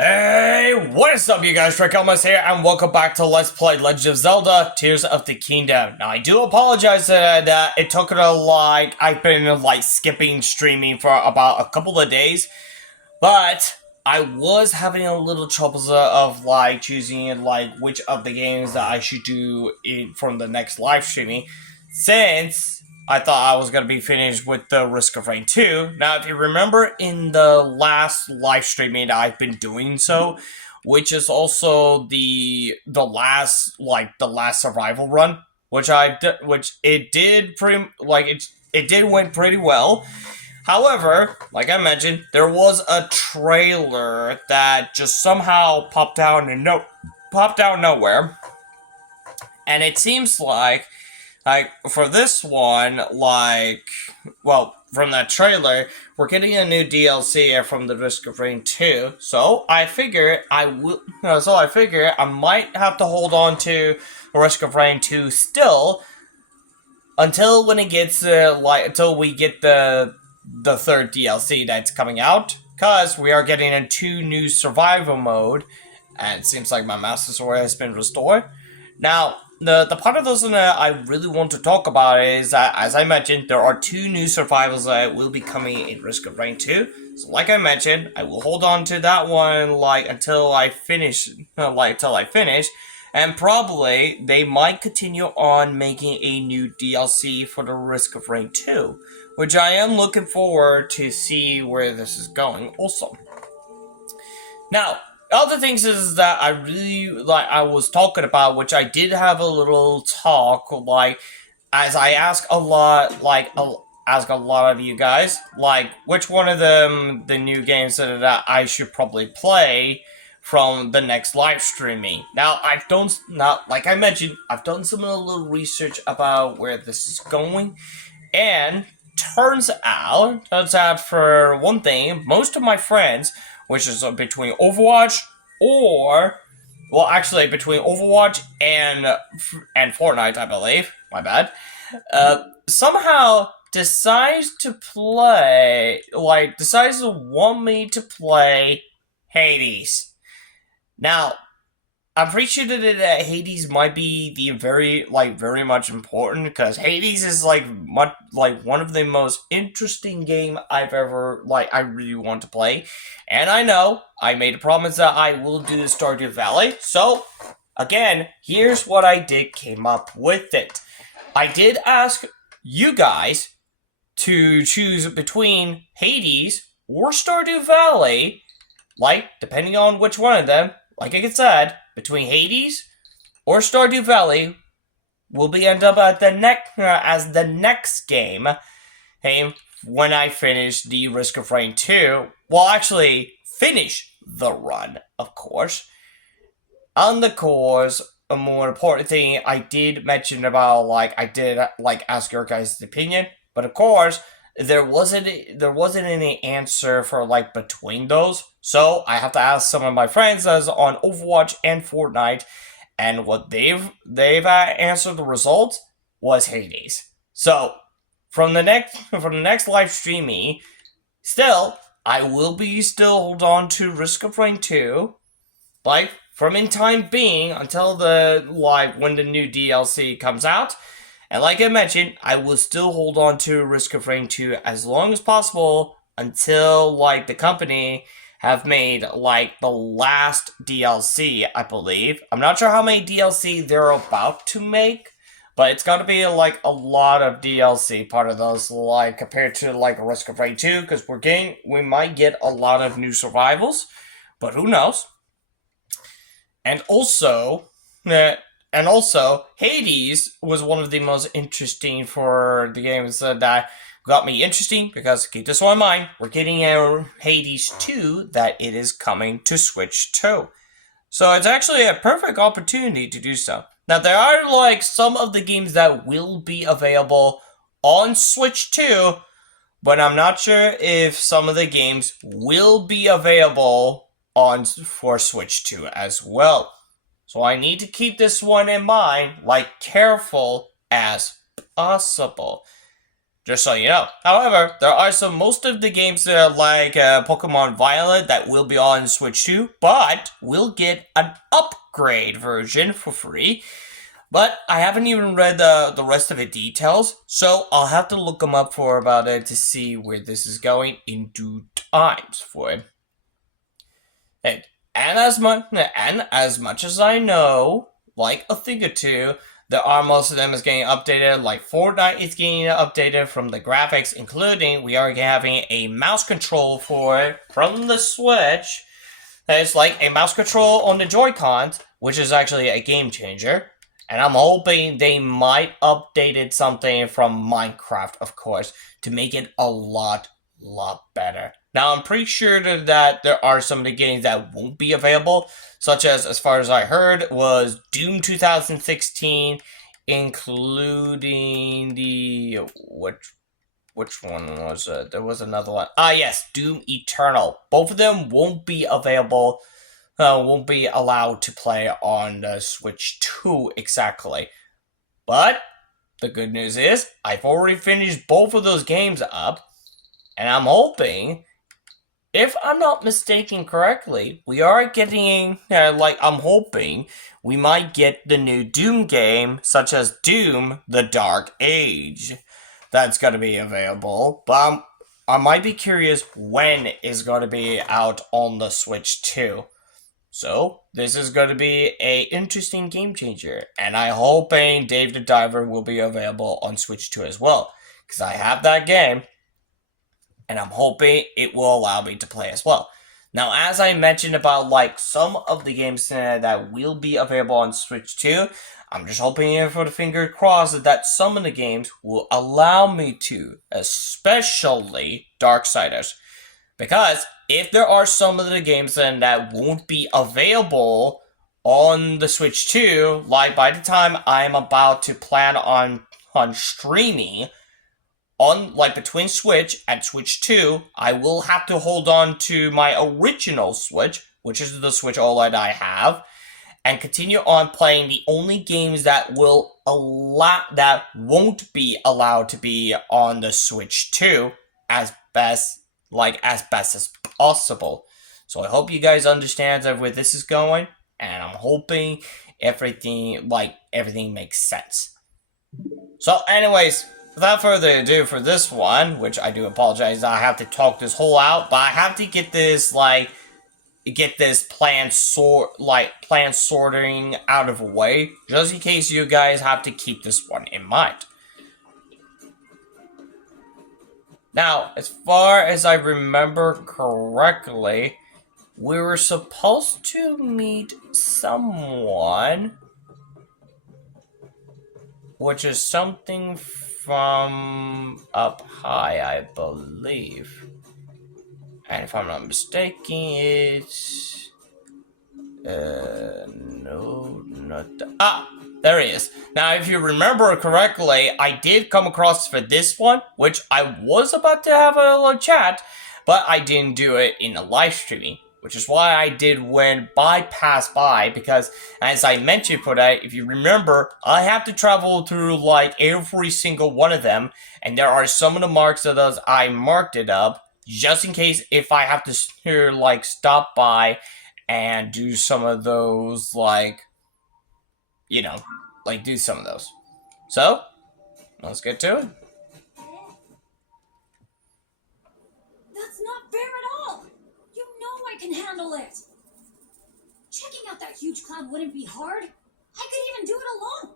Hey, what is up you guys, Rick Elmas here, and welcome back to Let's Play Legend of Zelda Tears of the Kingdom. Now, I do apologize that it took I've been skipping streaming for about a couple of days, but I was having a little troubles of choosing which of the games that I should do from the next live streaming, since I thought I was going to be finished with the Risk of Rain 2. Now, if you remember in the last live streaming I've been doing so, which is also the last survival run, which it did it did went pretty well. However, like I mentioned, there was a trailer that just somehow popped out of nowhere, and it seems like, for this one, from that trailer, we're getting a new DLC from the Risk of Rain 2. So I figure I might have to hold on to Risk of Rain 2 still until when it gets until we get the third DLC that's coming out, because we are getting a 2 new survival mode, and it seems like my Master Sword has been restored. Now, the part of this that I really want to talk about is that, as I mentioned, there are 2 new survivals that will be coming in Risk of Rain 2. So, like I mentioned, I will hold on to that one until I finish, and probably they might continue on making a new DLC for the Risk of Rain 2, which I am looking forward to see where this is going. Also, now, other things is that I really I was talking about, which I did have a little talk, as I ask a lot of you guys, which one of the new games that I should probably play from the next live streaming. Now, like I mentioned, I've done some little research about where this is going, and turns out for one thing, most of my friends, which is between Overwatch between Overwatch and Fortnite, I believe. My bad. Somehow decides to want me to play Hades. Now, I'm pretty sure that Hades might be very much important, because Hades is one of the most interesting game I've ever I really want to play, and I know I made a promise that I will do the Stardew Valley. So again, here's what I came up with it. I did ask you guys to choose between Hades or Stardew Valley, depending on which one of them. Like I said, between Hades or Stardew Valley will be end up at the as the next game. Hey, when I finish the Risk of Rain 2, well, actually finish the run, of course. On the course, a more important thing I did mention about I did ask your guys' opinion, but of course there wasn't any answer for between those, so I have to ask some of my friends as on Overwatch and Fortnite, and what they've answered the result was Hades. So from the next live streaming, still I will be hold on to Risk of Rain 2, from in time being until when the new DLC comes out. And like I mentioned, I will still hold on to Risk of Rain 2 as long as possible until the company have made the last DLC, I believe. I'm not sure how many DLC they're about to make, but it's gonna be a lot of DLC part of those, compared to Risk of Rain 2, because we might get a lot of new survivals, but who knows. And also, Hades was one of the most interesting for the games that got me interesting, because keep this one in mind, we're getting a Hades 2 that it is coming to Switch 2. So it's actually a perfect opportunity to do so. Now, there are some of the games that will be available on Switch 2, but I'm not sure if some of the games will be available for Switch 2 as well. So I need to keep this one in mind, careful as possible. Just so you know. However, there are most of the games that are like Pokemon Violet that will be on Switch 2, but we'll get an upgrade version for free. But I haven't even read the rest of the details, so I'll have to look them up for about it to see where this is going in due times for it. And as much as I know, like a thing or two, there are most of them is getting updated. Like Fortnite is getting updated from the graphics, including we are having a mouse control for it from the Switch. It's like a mouse control on the Joy-Cons, which is actually a game changer. And I'm hoping they might update it something from Minecraft, of course, to make it a lot better. Now, I'm pretty sure that there are some of the games that won't be available, such as far as I heard, was Doom 2016, including the which one was it? There was another one. Yes, Doom Eternal. Both of them won't be available. Won't be allowed to play on the Switch 2 exactly. But the good news is I've already finished both of those games up, and I'm hoping, if I'm not mistaken correctly, we are getting, I'm hoping we might get the new Doom game, such as Doom: The Dark Age. That's going to be available, but I might be curious when it's going to be out on the Switch 2. So, this is going to be a interesting game changer, and I'm hoping Dave the Diver will be available on Switch 2 as well, because I have that game, and I'm hoping it will allow me to play as well. Now, as I mentioned about like some of the games that will be available on Switch 2, I'm just hoping for the finger crossed that some of the games will allow me to, especially Darksiders. Because if there are some of the games then that won't be available on the Switch 2, like by the time I'm about to plan on streaming on like between Switch and Switch 2, I will have to hold on to my original Switch, which is the Switch OLED I have, and continue on playing the only games that won't be allowed to be on the Switch 2 as best as possible. So I hope you guys understand where this is going, and I'm hoping everything makes sense. So anyways, without further ado for this one, which I do apologize, I have to talk this whole out, but I have to get this plan sorting out of the way, just in case you guys have to keep this one in mind. Now, as far as I remember correctly, we were supposed to meet someone, which is something from up high, I believe. And if I'm not mistaken, it's... no, not that. There he is. Now, if you remember correctly, I did come across for this one, which I was about to have a little chat, but I didn't do it in a live streaming, which is why I did bypass by, because as I mentioned for that, if you remember, I have to travel through like every single one of them, and there are some of the marks of those I marked it up, just in case if I have to stop by and do some of those, do some of those. So, let's get to it. That's not fair at all! You know I can handle it! Checking out that huge cloud wouldn't be hard. I could even do it alone.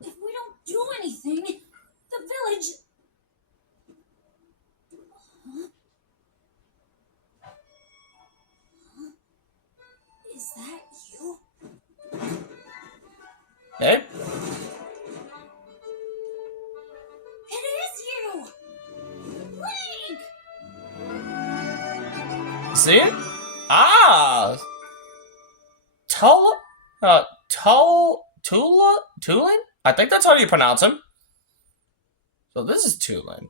If we don't do anything, the village... Huh? Is that you? Hey? It is you! Link! See? Ah! Tulin? I think that's how you pronounce him. So this is Tulin.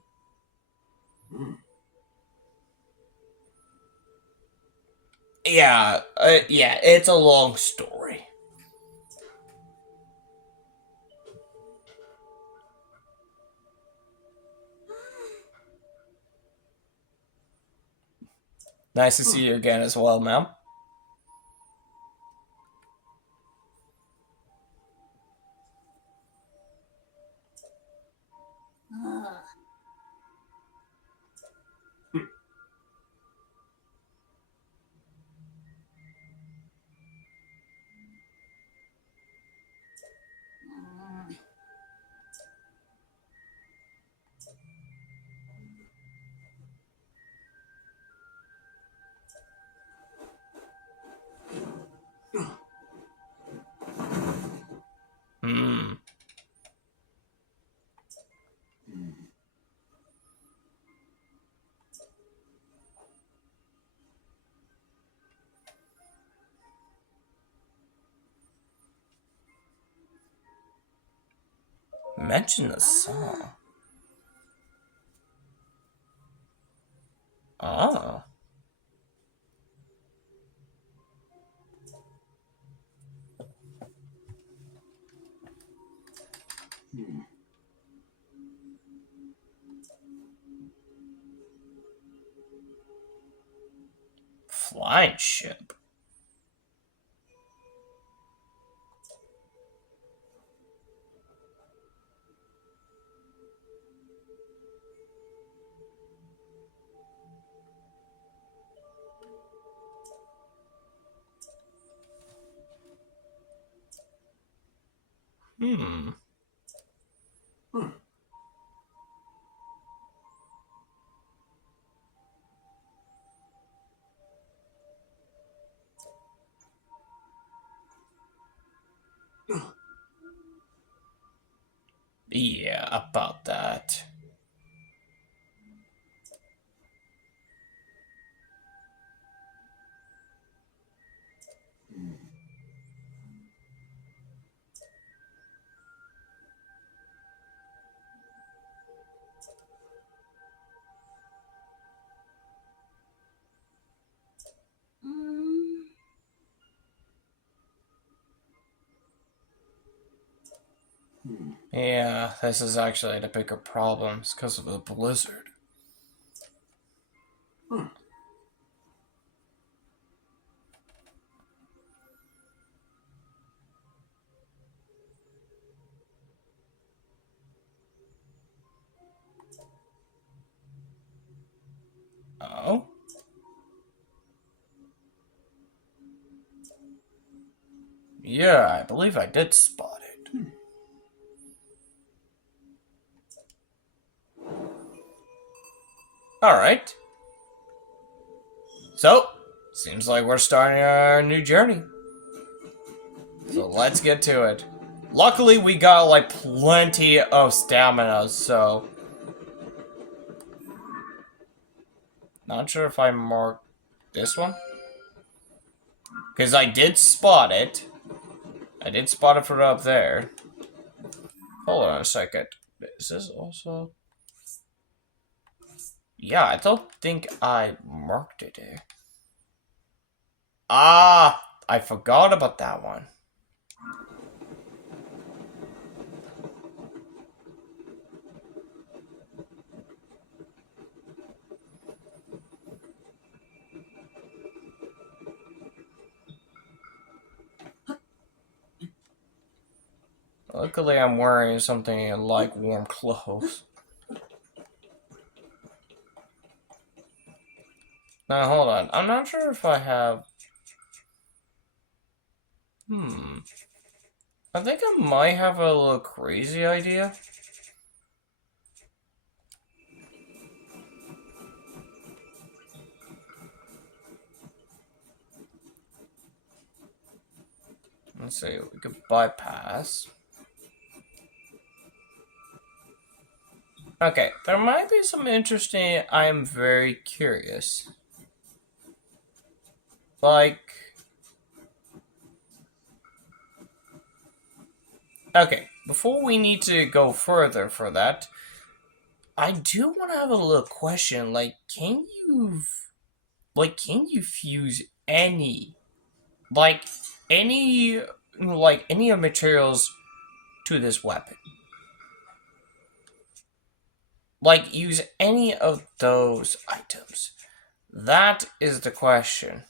Yeah, it's a long story. Nice to see you again as well, ma'am. Ugh. Hmm. Mention the song. Oh. Flying ship. Hmm. Yeah, about that. Mm. Yeah, this is actually the bigger problem. It's because of the blizzard. Oh? Yeah, I believe I did spot it. Alright. So, seems like we're starting our new journey. So let's get to it. Luckily, we got like plenty of stamina, so. Not sure if I marked this one. Because I did spot it. I did spot it from up there. Hold on a second. Is this also... Yeah, I don't think I marked it here. Ah! I forgot about that one. Luckily, I'm wearing something like warm clothes. Now, hold on. I'm not sure if I have... I think I might have a little crazy idea. Let's see, we could bypass. Okay, there might be some interesting. I am very curious. Like. Okay, before we need to go further for that, I do want to have a little question. Like, can you fuse like, any, any materials to this weapon? Like, use any of those items. That is the question.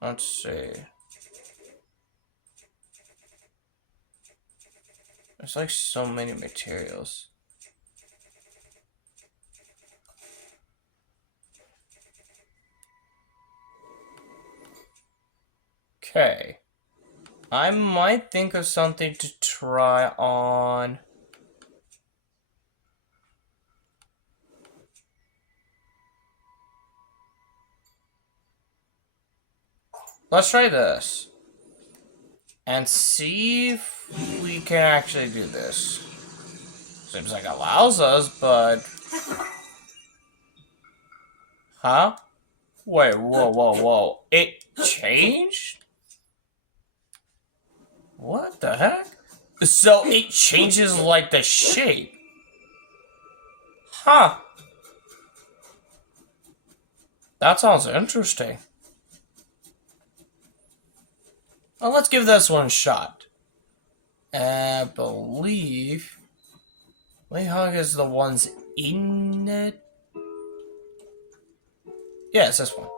Let's see. There's like so many materials. Okay. I might think of something to try on. Let's try this. And see if we can actually do this. Seems like it allows us, but... Huh? Wait, whoa. It changed? What the heck? So it changes like the shape. Huh. That sounds interesting. Well, let's give this one a shot. I believe... Layhog is the ones in it. Yeah, it's this one.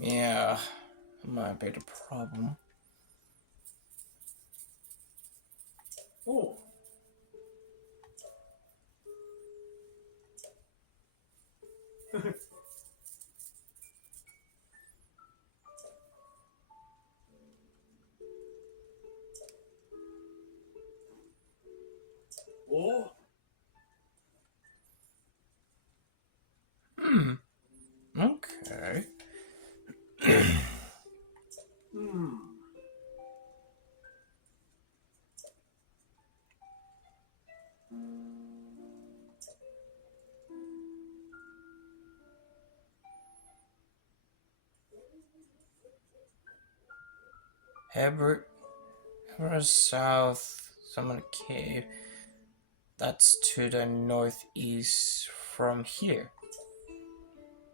Yeah, that might be the problem. Oh. Oh. Okay. Hebert South, Summon Cave. That's to the northeast from here.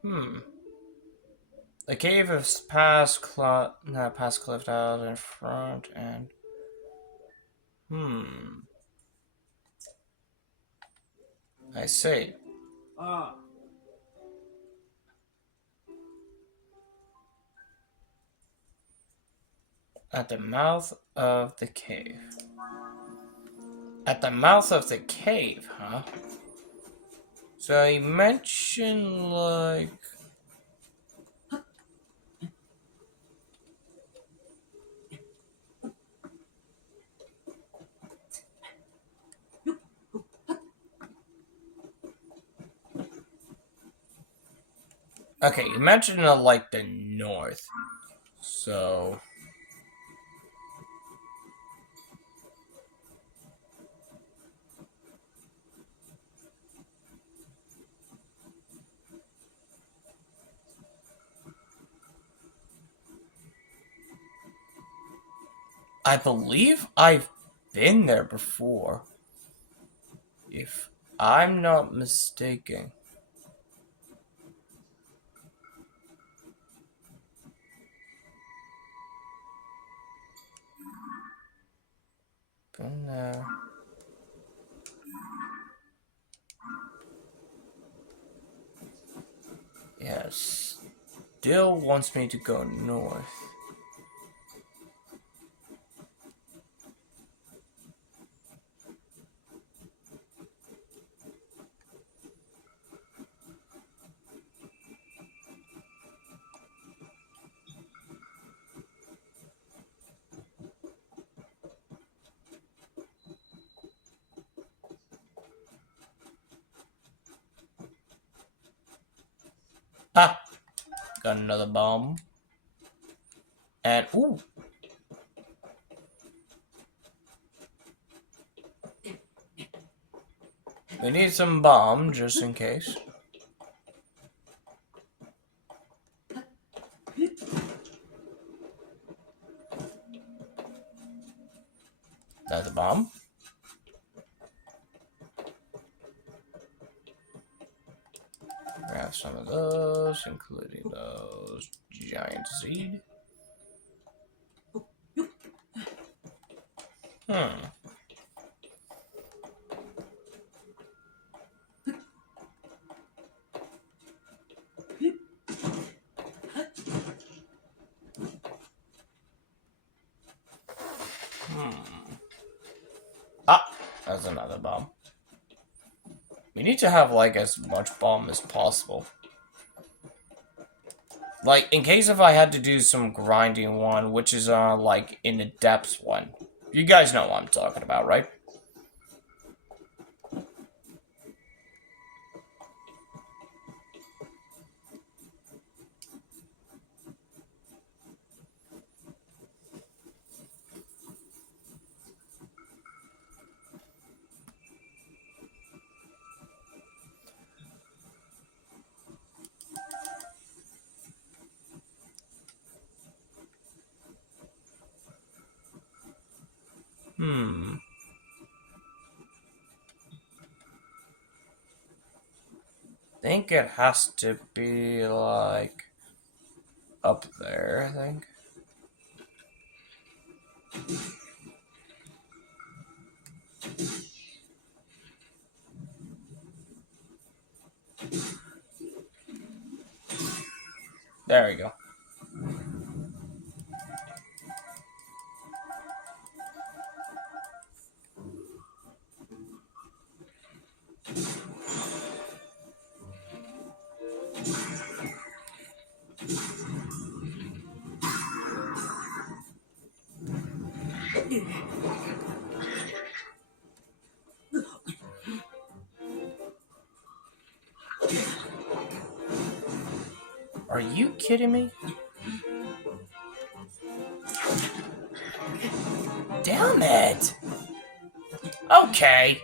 The cave is past cliffed out in front and I see. Ah. At the mouth of the cave. At the mouth of the cave, huh? So you mentioned like... Okay, you mentioned like the north. So... I believe I've been there before. If I'm not mistaken. Been there. Yes. Still wants me to go north. Ah! Got another bomb. And, ooh! We need some bomb, just in case. That's a bomb. have some of those, including those giant seed. Hmm. Ah, that's another bomb. We need to have, like, as much bomb as possible. Like, in case if I had to do some grinding one, which is, like, in the depths one. You guys know what I'm talking about, right? Hmm. I think it has to be, like, up there, I think. There we go. Are you kidding me? Damn it! Okay.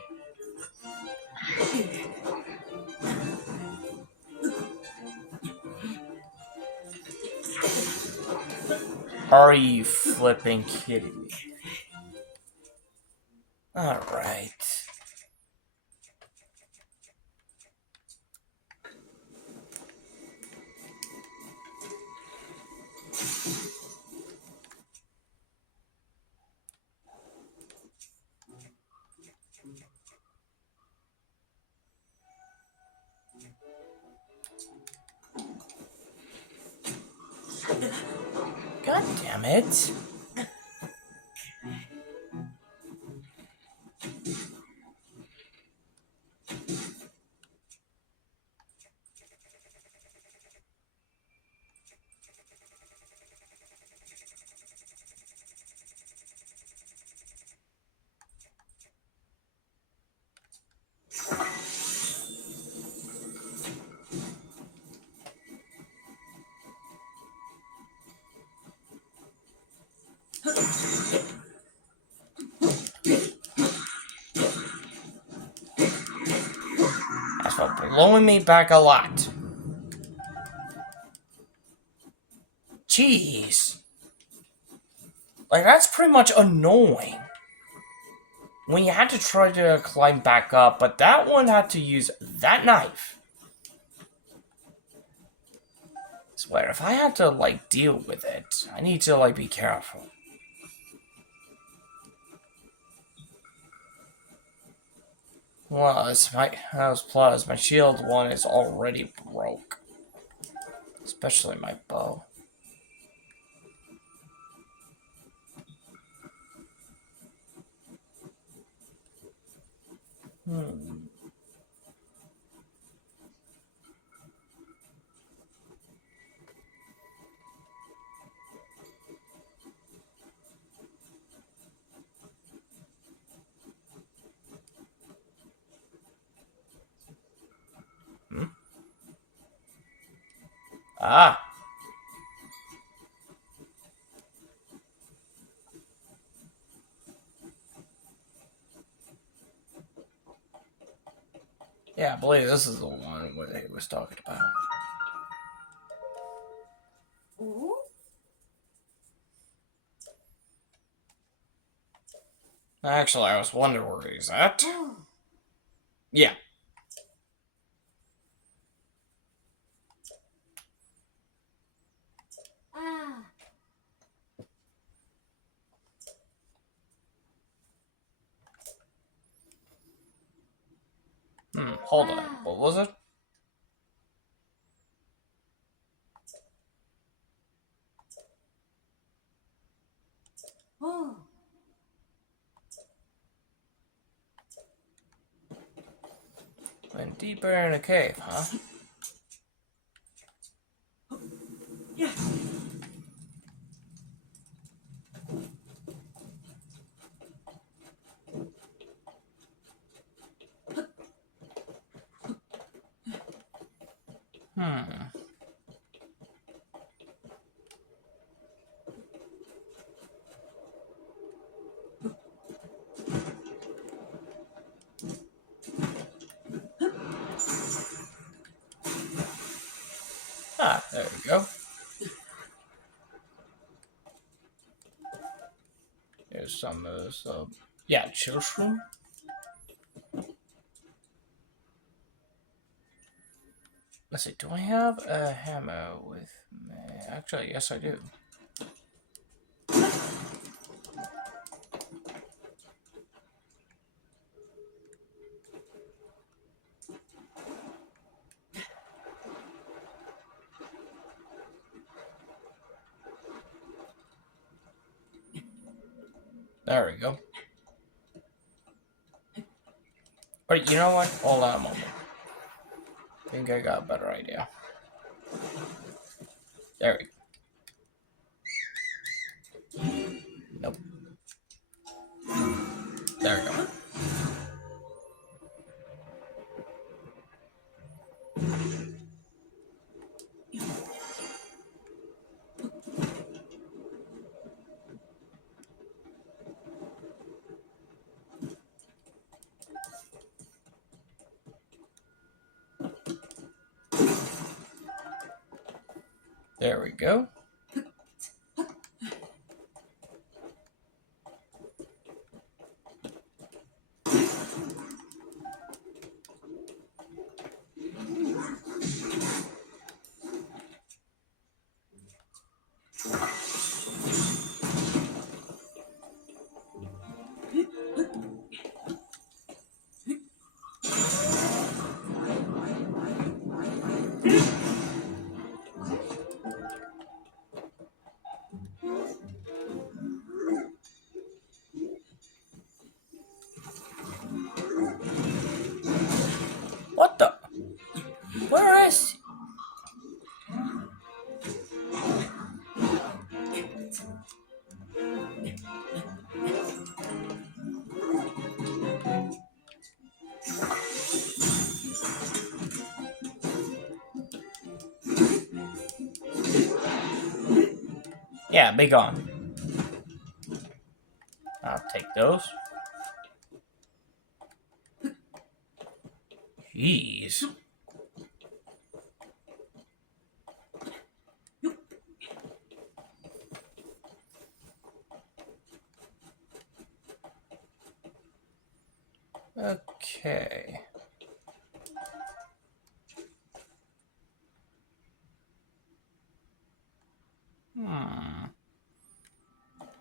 Are you flipping kidding me? Alright. God damn it. That's for blowing me back a lot. Jeez. Like, that's pretty much annoying. When you had to try to climb back up, but that one had to use that knife. I swear, if I had to, like, deal with it, I need to, like, be careful. Plus, my shield one is already broke. Especially my bow. Hmm. Hmm? Ah! Yeah, I believe this is the one where he was talking about. Actually, I was wondering where he's at. Yeah. Hold on. What was it? Oh. Went deeper in a cave, huh? Yeah. Hmm. Ah, there we go. There's some of this. Yeah, children. Let's see. Do I have a hammer with me? Actually, yes, I do. There we go. Wait, you know what? Hold on a moment. I think I got a better idea. There we go. Nope. There we go. There we go. What the? Where is he? Yeah, be gone. I'll take those. Jeez. Okay.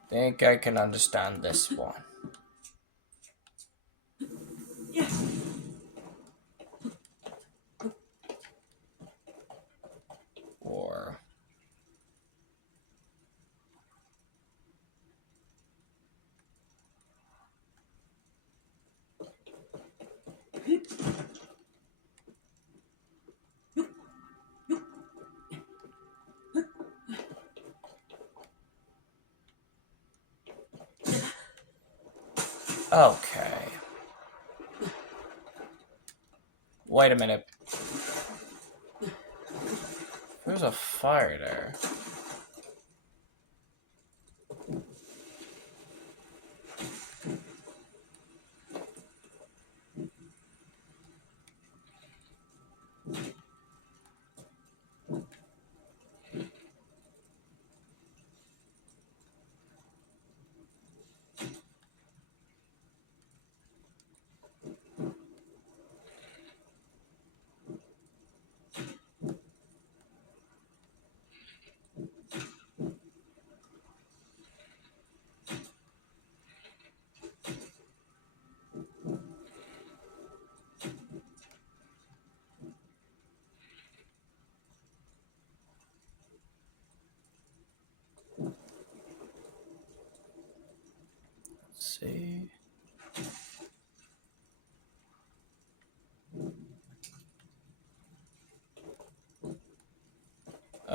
Think I can understand this one. Yeah. Or okay. Wait a minute. There's a fire there.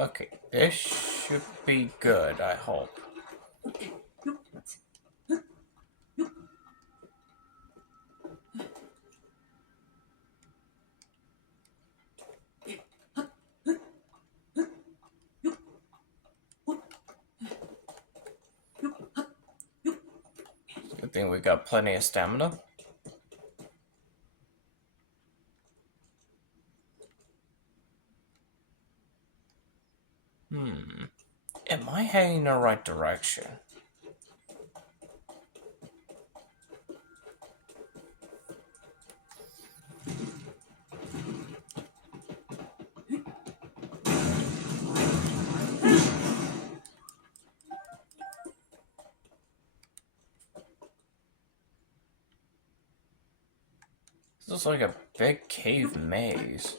Okay, this should be good, I hope. Good thing we got plenty of stamina. Am I heading in the right direction? This looks like a big cave maze.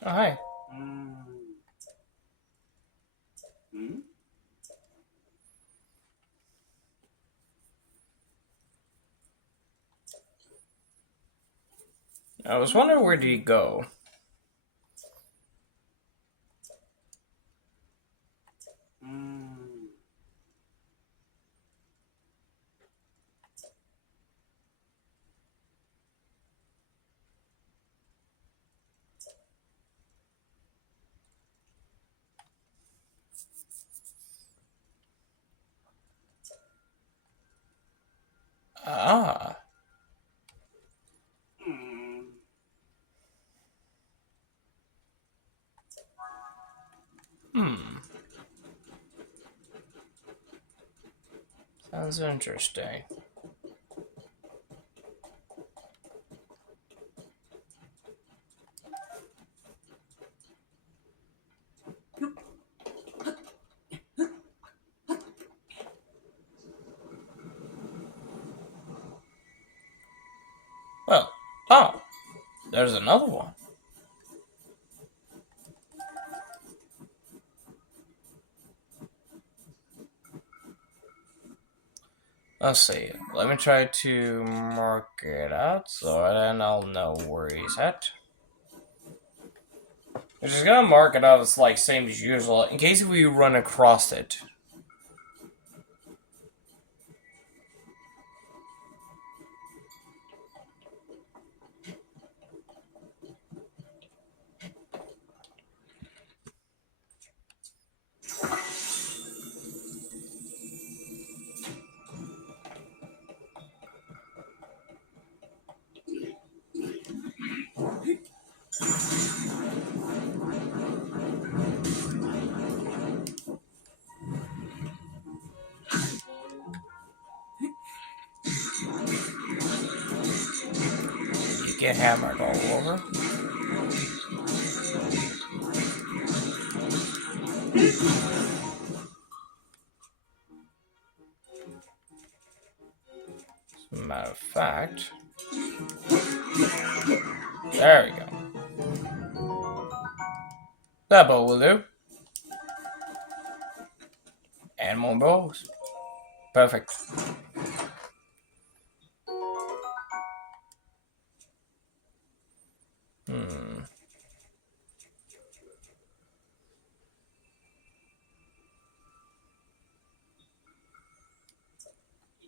Oh, hi. I was wondering where did he go? Ah. Sounds interesting. Well, oh, there's another one. Let's see. Let me try to mark it out so then I'll know where he's at. We're just gonna mark it out as like same as usual in case we run across it. You get hammered all over. As a matter of fact, there we go. That bow will do. And more bows. Perfect.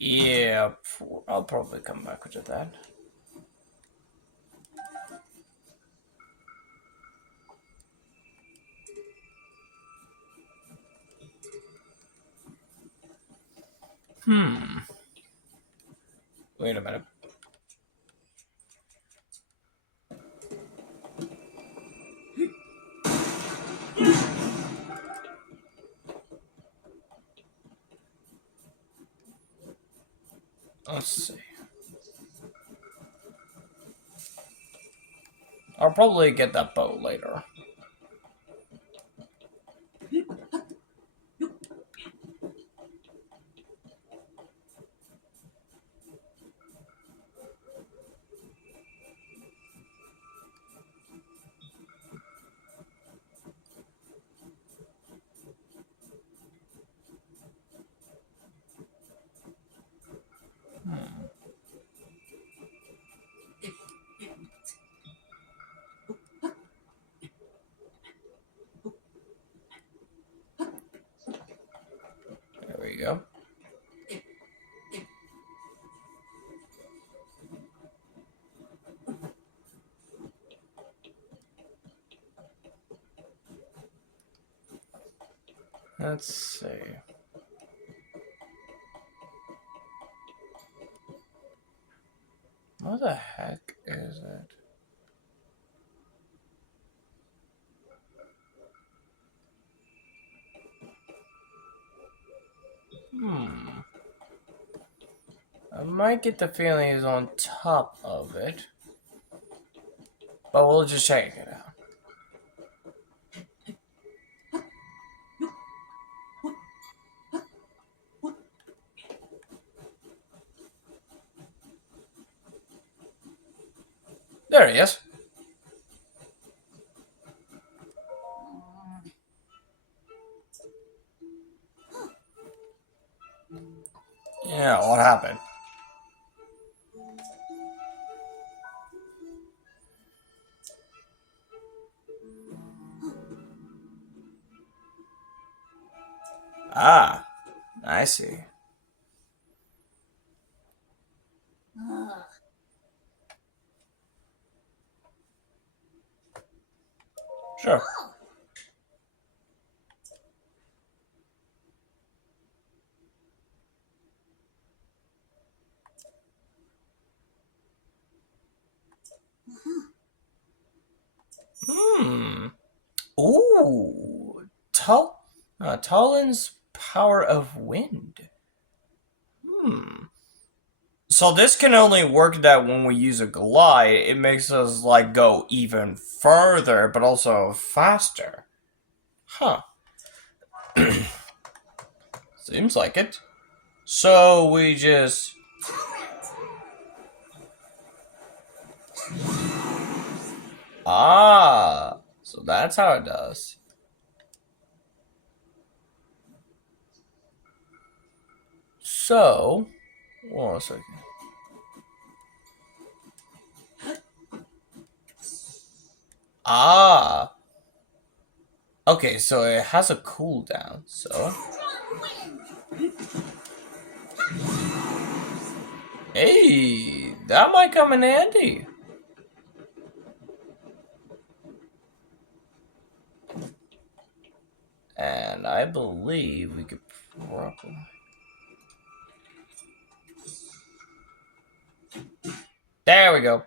Yeah, I'll probably come back to that. Wait a minute. Let's see. I'll probably get that bow later. Let's see. What the heck is it? I might get the feeling it's on top of it. But we'll just check it out. There he is. Yeah, what happened? Ah, I see. Ugh. Sure. Oh, Hmm. Ooh. Tulin's power of wind. Hmm. So this can only work that when we use a glide, it makes us like go even further, but also faster. Huh. Seems like it. So we just so that's how it does. So, hold on a second. Ah, okay, so it has a cooldown. So, strong wind. hey, that might come in handy. And I believe we could probably. There we go.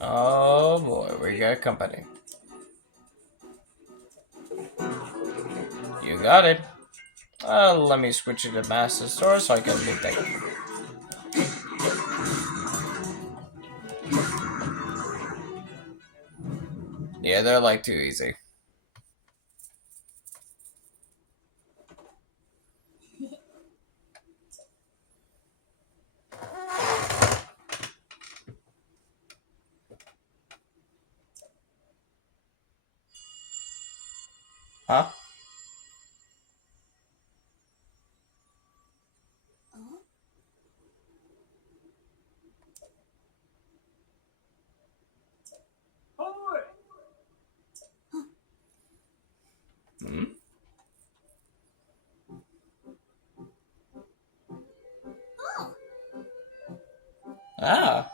Oh, Oh boy, we got company. You got it. Let me switch it to Master Store so I can look that. Yeah, they're like too easy. Huh? oh, Hmm? oh. Ah.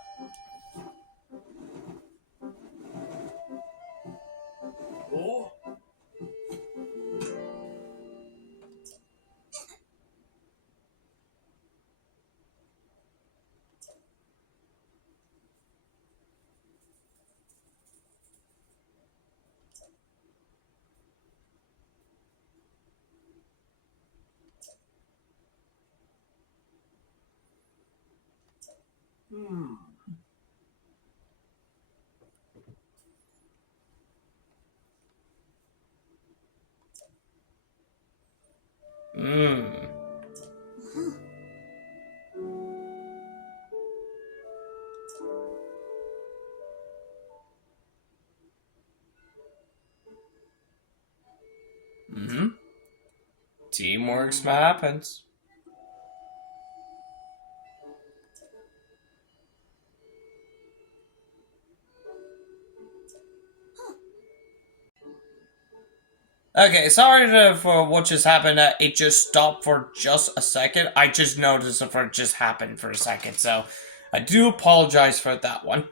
Hmm. Teamwork happens. Okay, sorry for what just happened. It just stopped for just a second. I just noticed it just happened for a second, so I do apologize for that one.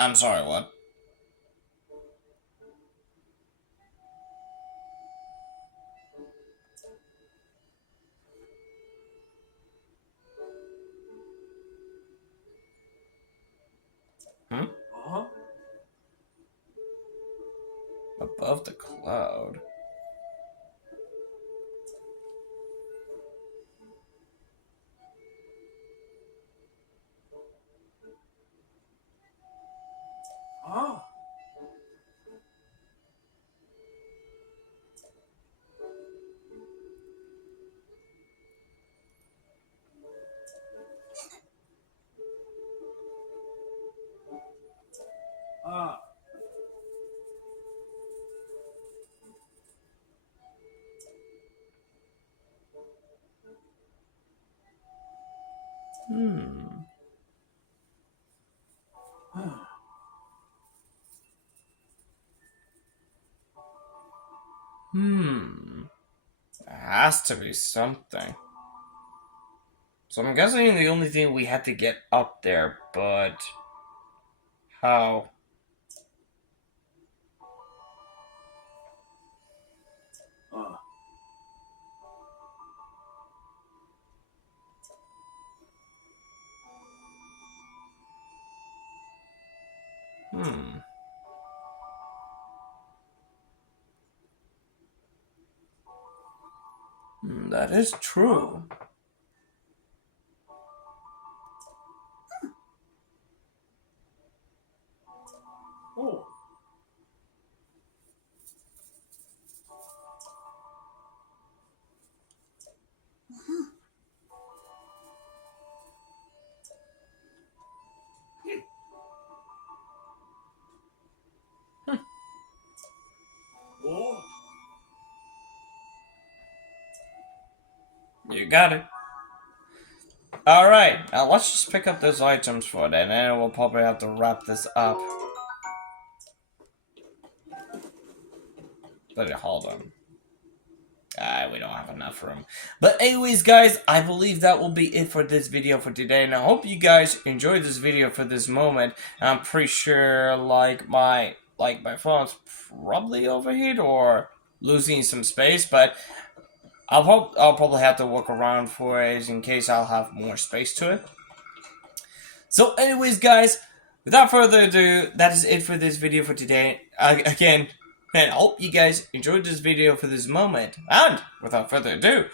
I'm sorry, what? Hmm? Uh-huh. Above the cloud. Oh. Ah. Hmm. Hmm. There has to be something. So I'm guessing the only thing we had to get up there, but how? Ah. Hmm. That is true. Oh. Oh. You got it. Alright, now let's just pick up those items for it, and then we'll probably have to wrap this up. But hold on. We don't have enough room. But anyways, guys, I believe that will be it for this video for today. And I hope you guys enjoyed this video for this moment. I'm pretty sure my phone's probably overheated or losing some space, but I'll probably have to work around for it in case I'll have more space to it. So anyways, guys, without further ado, that is it for this video for today. Again, and I hope you guys enjoyed this video for this moment. And without further ado,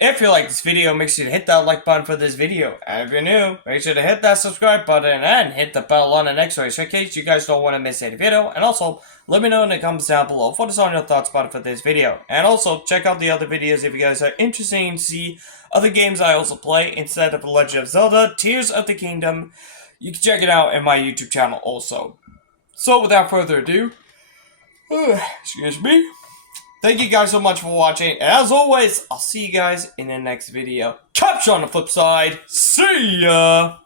if you like this video, make sure to hit that like button for this video. And if you're new, make sure to hit that subscribe button and hit the bell on the next one in case you guys don't want to miss any video. And also, let me know in the comments down below what is on your thoughts about it for this video. And also, check out the other videos if you guys are interested in see other games I also play instead of Legend of Zelda Tears of the Kingdom. You can check it out in my YouTube channel also. So without further ado, excuse me. Thank you guys so much for watching, and as always, I'll see you guys in the next video. Catch you on the flip side. See ya!